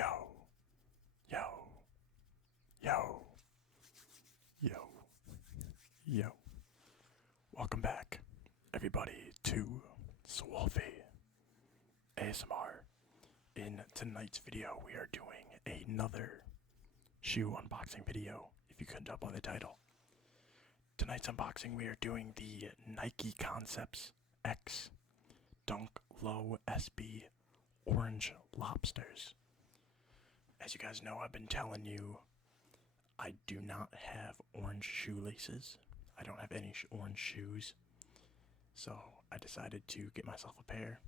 Yo, yo, yo, yo, yo. Welcome back, everybody, to Swolfy ASMR. In tonight's video, we are doing another shoe unboxing video, if you couldn't tell by the title. Tonight's unboxing, we are doing the Nike Concepts X Dunk Low SB Orange Lobsters. As you guys know, I've been telling you I do not have orange shoelaces. I don't have any orange shoes. So I decided to get myself a pair,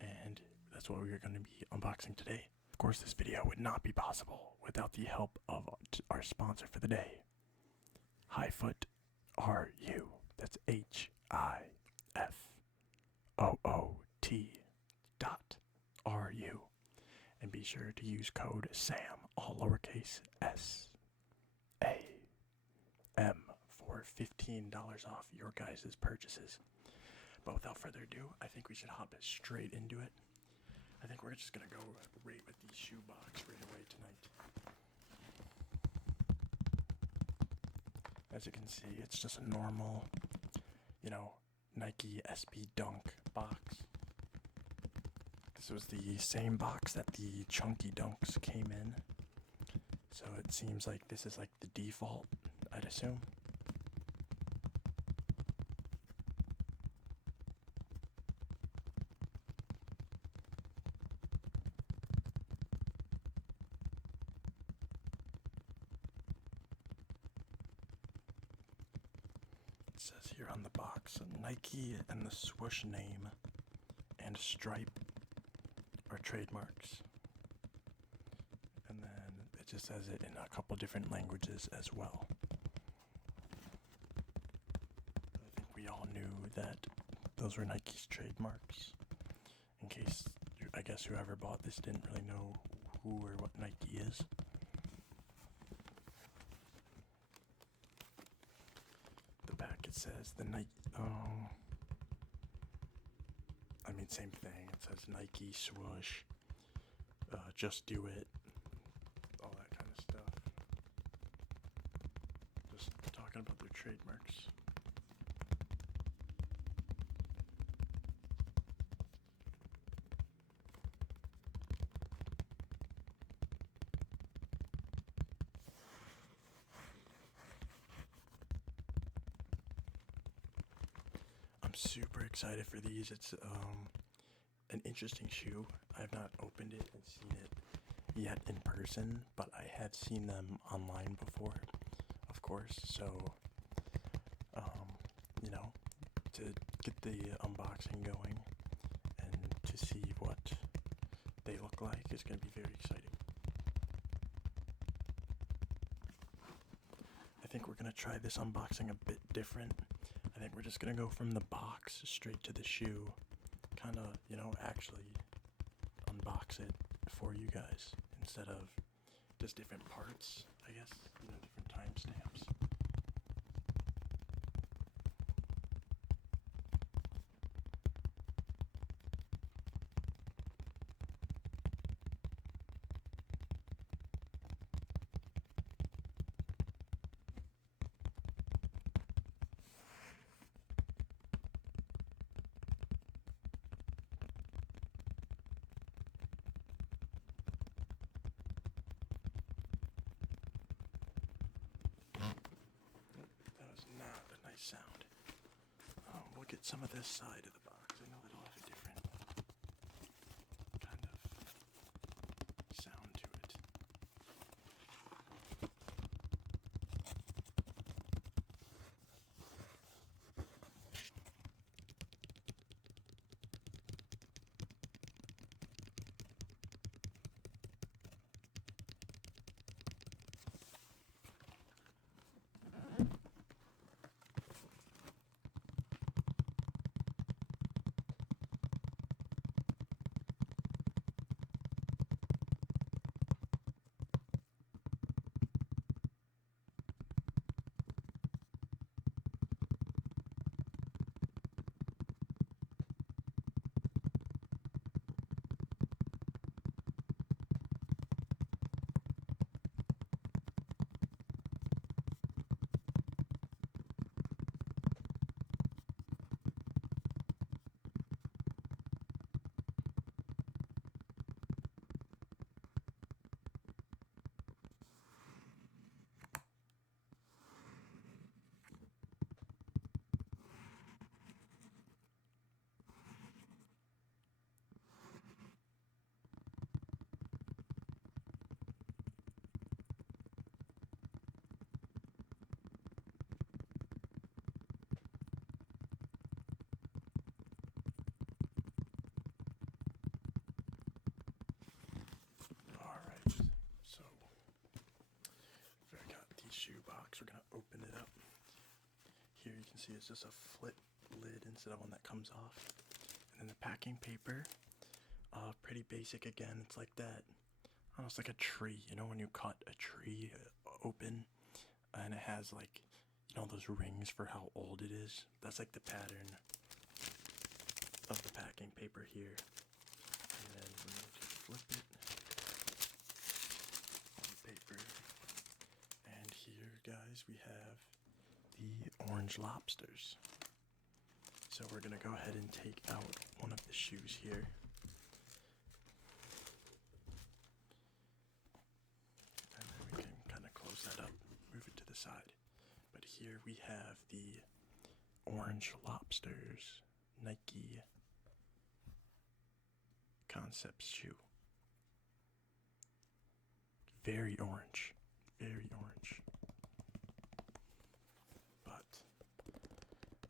and that's what we are going to be unboxing today. Of course, this video would not be possible without the help of our sponsor for the day, Highfoot RU. That's HIFOOT.RU. And be sure to use code SAM, all lowercase SAM, for $15 off your guys' purchases. But without further ado, I think we should hop straight into it. I think we're just gonna go right with the shoe box right away tonight. As you can see, it's just a normal, Nike SB Dunk box. This was the same box that the Chunky Dunks came in. So it seems like this is like the default, I'd assume. It says here on the box, Nike and the swoosh name and stripe are trademarks. And then it just says it in a couple different languages as well. I think we all knew that those were Nike's trademarks. In case, I guess, whoever bought this didn't really know who or what Nike is. The back, it says the Nike, same thing. It says Nike, swoosh, just do it, all that kind of stuff. Just talking about their trademarks. I'm super excited for these. It's an interesting shoe. I have not opened it and seen it yet in person, but I have seen them online before, of course. So, to get the unboxing going and to see what they look like is going to be very exciting. I think we're going to try this unboxing a bit different. I think we're just going to go from the box straight to the shoe. Kind of, actually unbox it for you guys instead of just different parts, I guess, different timestamps. Not a nice sound. We'll get some of this side of the box. I know it'll have a different kind of sound to it. see it's just a flip lid instead of one that comes off. And then the packing paper, pretty basic again. It's like that, almost like a tree. You know when you cut a tree open, and it has like, you know, those rings for how old it is. That's like the pattern of the packing paper here. And then we need to flip it on the paper. And here, guys, we have the orange lobsters. So we're gonna go ahead and take out one of the shoes here. And then we can kind of close that up, move it to the side. But here we have the orange lobsters Nike Concepts shoe. Very orange. Very orange. But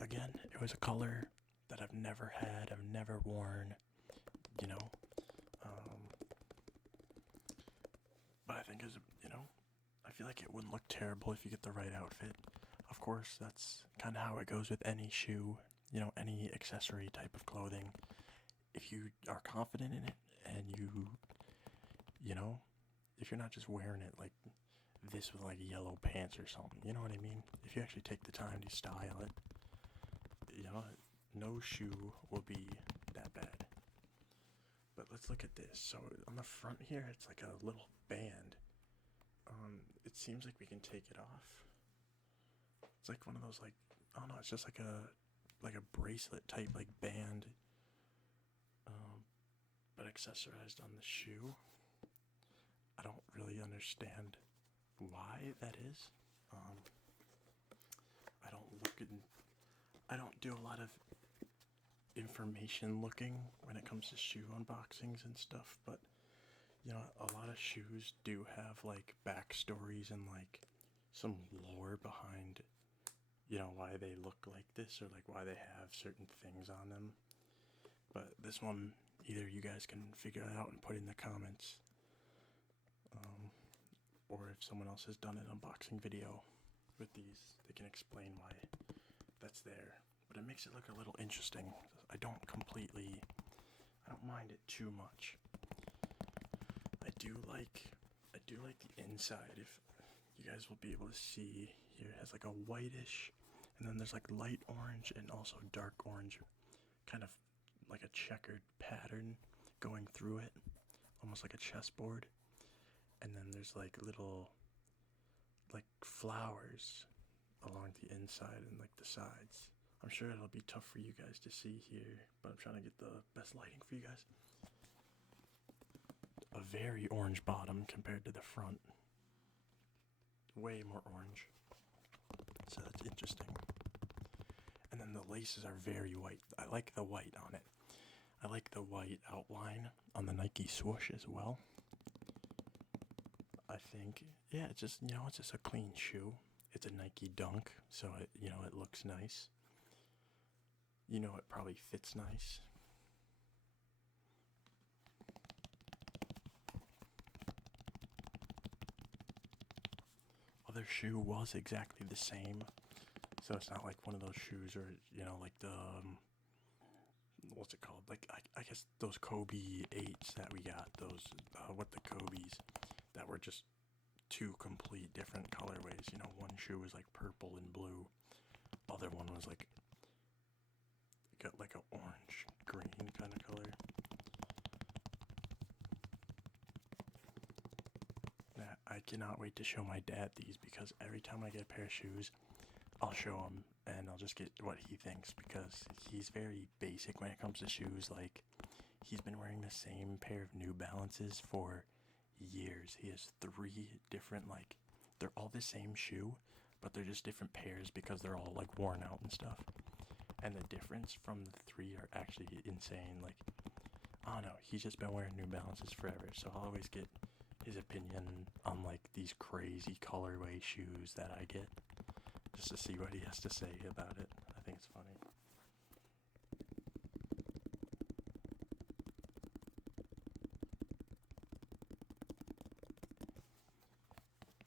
again, it was a color that I've never had, I've never worn, you know. But I think, I feel like it wouldn't look terrible if you get the right outfit. Of course, that's kind of how it goes with any shoe, you know, any accessory type of clothing. If you are confident in it and you know, if you're not just wearing it like this with like yellow pants or something, you know what I mean? If you actually take the time to style it, you know, no shoe will be that bad. But let's look at this. So on the front here, it's like a little band. It seems like we can take it off. It's like one of those, like, I don't know, it's just like a bracelet type like band, but accessorized on the shoe. I don't really understand why that is. I don't do a lot of information looking when it comes to shoe unboxings and stuff, but you know, a lot of shoes do have like backstories and like some lore behind, you know, why they look like this or like why they have certain things on them. But this one, either you guys can figure it out and put in the comments, or if someone else has done an unboxing video with these, they can explain why that's there. But it makes it look a little interesting. I don't mind it too much. I do like the inside. If you guys will be able to see here, it has like a whitish, and then there's like light orange and also dark orange, kind of like a checkered pattern going through it, almost like a chessboard. And then there's like little like flowers along the inside and like the sides. I'm sure it'll be tough for you guys to see here, but I'm trying to get the best lighting for you guys. A very orange bottom compared to the front. Way more orange. So that's interesting. And then the laces are very white. I like the white on it. I like the white outline on the Nike swoosh as well. I think, yeah, it's just, you know, it's just a clean shoe. It's a Nike Dunk, so it, you know, it looks nice. You know, it probably fits nice. Other shoe was exactly the same, so it's not like one of those shoes or, you know, like the, what's it called? Like, I guess those Kobe 8s that we got, those, what the Kobe's, that were just two complete different colorways. You know, one shoe was like purple and blue, other one was like, got like a orange green kind of color. I cannot wait to show my dad these, because every time I get a pair of shoes, I'll show him and I'll just get what he thinks, because he's very basic when it comes to shoes. Like, he's been wearing the same pair of New Balances for years. He has 3 different, like, they're all the same shoe, but they're just different pairs because they're all like worn out and stuff. And the difference from the 3 are actually insane. Like, I don't know, he's just been wearing New Balances forever, so I'll always get his opinion on like these crazy colorway shoes that I get, just to see what he has to say about it. I think it's funny.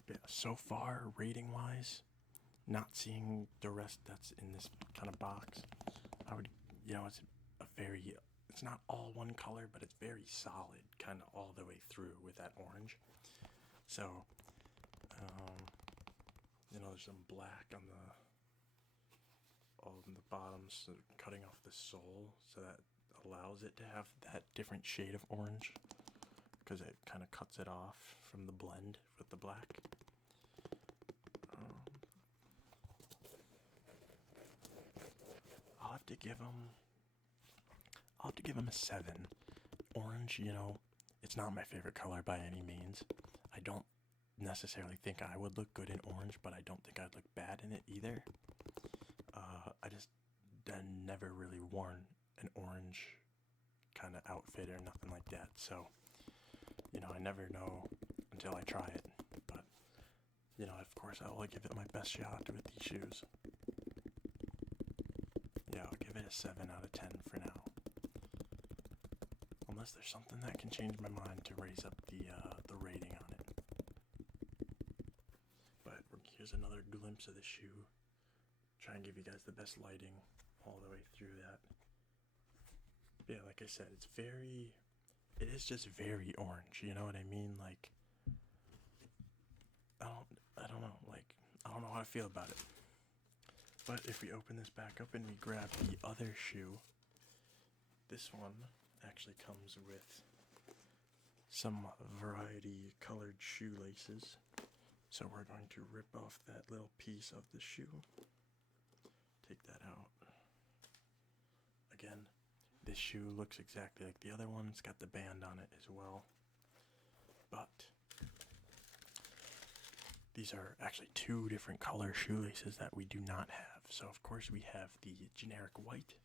Yeah, so far, rating wise, not seeing the rest that's in this kind of box, I would, it's a very, it's not all one color, but it's very solid, kind of all the way through with that orange. So, there's some black on the bottoms, so cutting off the sole, so that allows it to have that different shade of orange, because it kind of cuts it off from the blend with the black. I'll have to give them a 7. Orange, it's not my favorite color by any means. I don't necessarily think I would look good in orange, but I don't think I'd look bad in it either. I just never really worn an orange kind of outfit or nothing like that, so I never know until I try it. But of course I will give it my best shot with these shoes. Yeah, I'll give it a 7 out of 10 for now. Unless there's something that can change my mind to raise up the rating on it. But here's another glimpse of the shoe. Try and give you guys the best lighting all the way through that. Yeah, like I said, it is just very orange, you know what I mean? Like, I don't know, like, I don't know how to feel about it. But if we open this back up and we grab the other shoe, this one actually comes with some variety colored shoelaces. So we're going to rip off that little piece of the shoe. Take that out. Again, this shoe looks exactly like the other one. It's got the band on it as well. But these are actually 2 different color shoelaces that we do not have. So of course we have the generic white,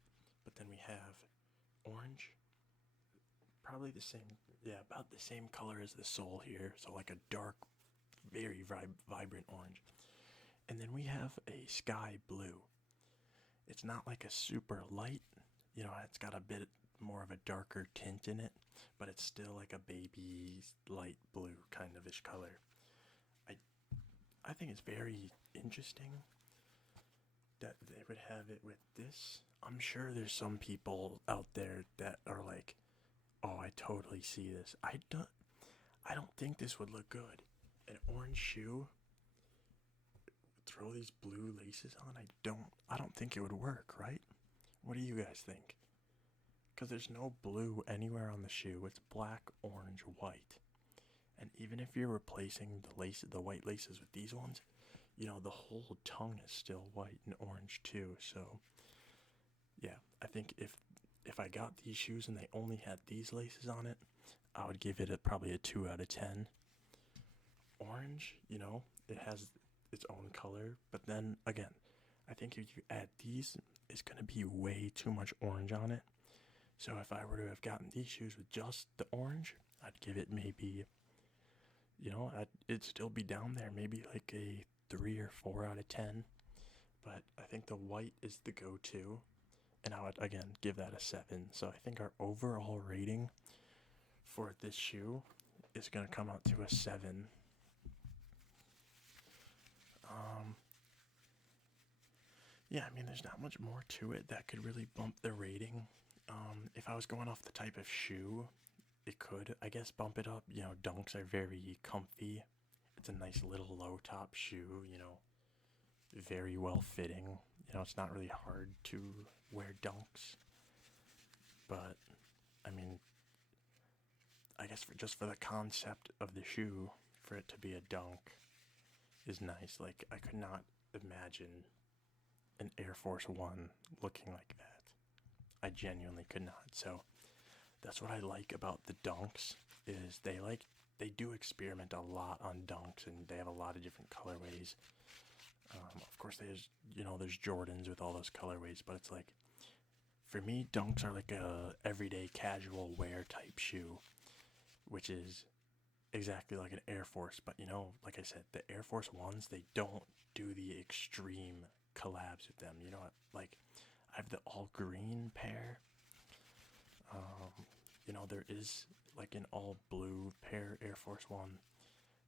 but then we have orange. Probably the same, about the same color as the sole here. So like a dark, very vibrant orange. And then we have a sky blue. It's not like a super light, it's got a bit more of a darker tint in it, but it's still like a baby light blue kind of ish color. I think it's very interesting that they would have it with this. I'm sure there's some people out there that are like, oh, I totally see this. I don't think this would look good. An orange shoe, throw these blue laces on, I don't think it would work, right? What do you guys think? Because there's no blue anywhere on the shoe. It's black, orange, white. And even if you're replacing the white laces with these ones, the whole tongue is still white and orange too. So, yeah, I think if I got these shoes and they only had these laces on it, I would give it probably a 2 out of 10. Orange, it has its own color, but then again, I think if you add these, it's going to be way too much orange on it. So if I were to have gotten these shoes with just the orange, I'd give it maybe, it'd still be down there, maybe like a 3 or 4 out of 10. But I think the white is the go-to, and I would, again, give that a 7. So I think our overall rating for this shoe is going to come out to a 7. Yeah, I mean, there's not much more to it that could really bump the rating. If I was going off the type of shoe, it could, I guess, bump it up. Dunks are very comfy. It's a nice little low top shoe, very well fitting. It's not really hard to wear dunks. But, I mean, I guess just for the concept of the shoe, for it to be a dunk is nice. Like, I could not imagine an Air Force One looking like that. I genuinely could not. So that's what I like about the dunks, is they do experiment a lot on dunks, and they have a lot of different colorways. Of course, there's Jordans with all those colorways, but it's like, for me, dunks are like a everyday casual wear type shoe, which is exactly like an Air Force. But like I said, the Air Force Ones, they don't do the extreme collabs with them. Like, I have the all green pair. There is like an all blue pair Air Force One,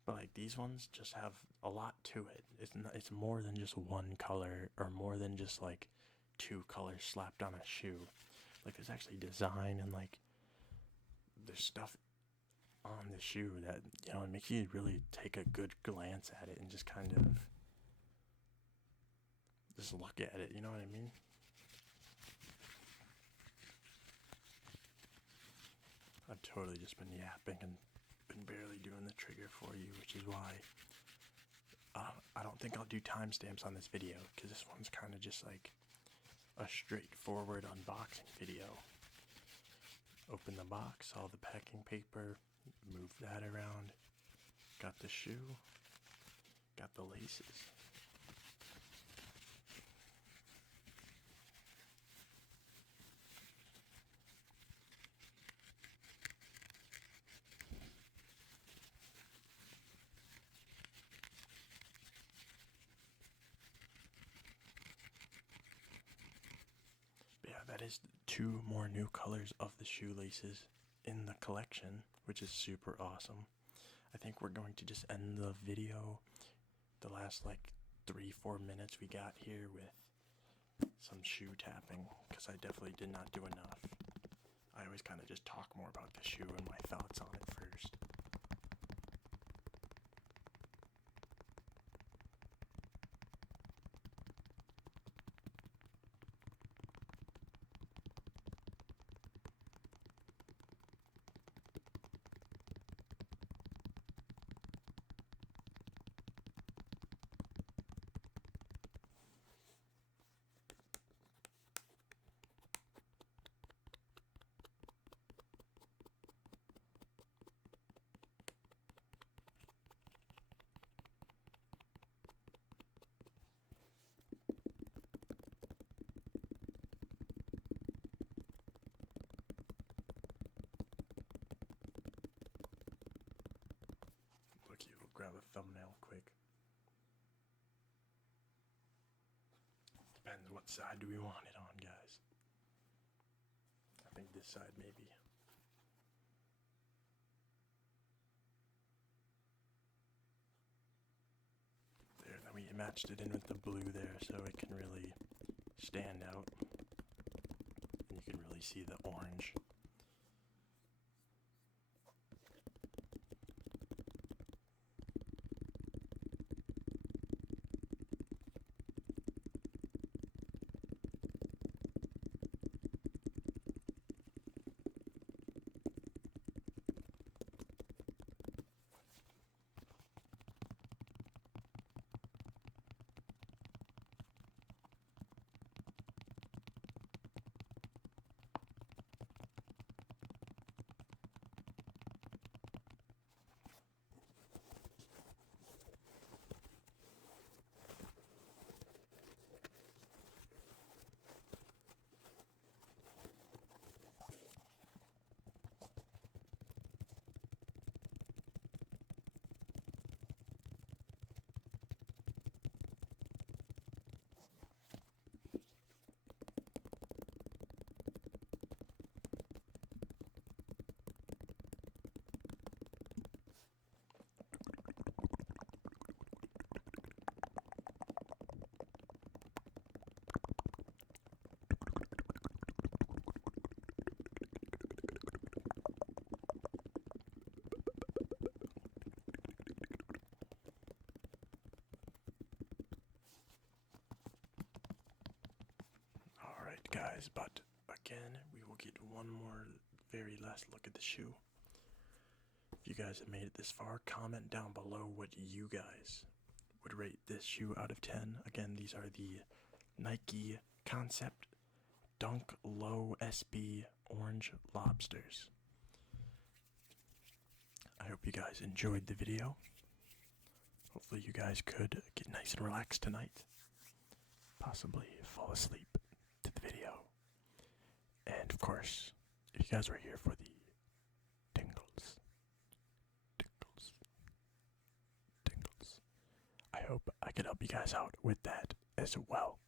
But like these ones just have a lot to it. It's more than just one color or more than just like two colors slapped on a shoe. Like there's actually design and like there's stuff on the shoe that, you know, it makes you really take a good glance at it and just kind of just look at it, you know what I mean? I've totally just been yapping and been barely doing the trigger for you, which is why I don't think I'll do timestamps on this video, because this one's kind of just like a straightforward unboxing video. Open the box, all the packing paper, move that around, got the shoe, got the laces. Yeah, that is 2 more new colors of the shoelaces in the collection, which is super awesome. I think we're going to just end the video, the last like 3-4 minutes we got here, with some shoe tapping, because I definitely did not do enough. I always kind of just talk more about the shoe and my thoughts on it first. We'll grab a thumbnail quick. Depends what side do we want it on, guys. I think this side maybe. There, then we matched it in with the blue there so it can really stand out. And you can really see the orange. Alright guys, but again, we will get one more very last look at the shoe. If you guys have made it this far, comment down below what you guys would rate this shoe out of 10. Again, these are the Nike Concept Dunk Low SB Orange Lobsters. I hope you guys enjoyed the video. Hopefully you guys could get nice and relaxed tonight. Possibly fall asleep to the video. And of course, if you guys were here for the tingles, I hope I could help you guys out with that as well.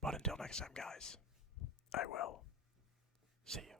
But until next time, guys, I will see you.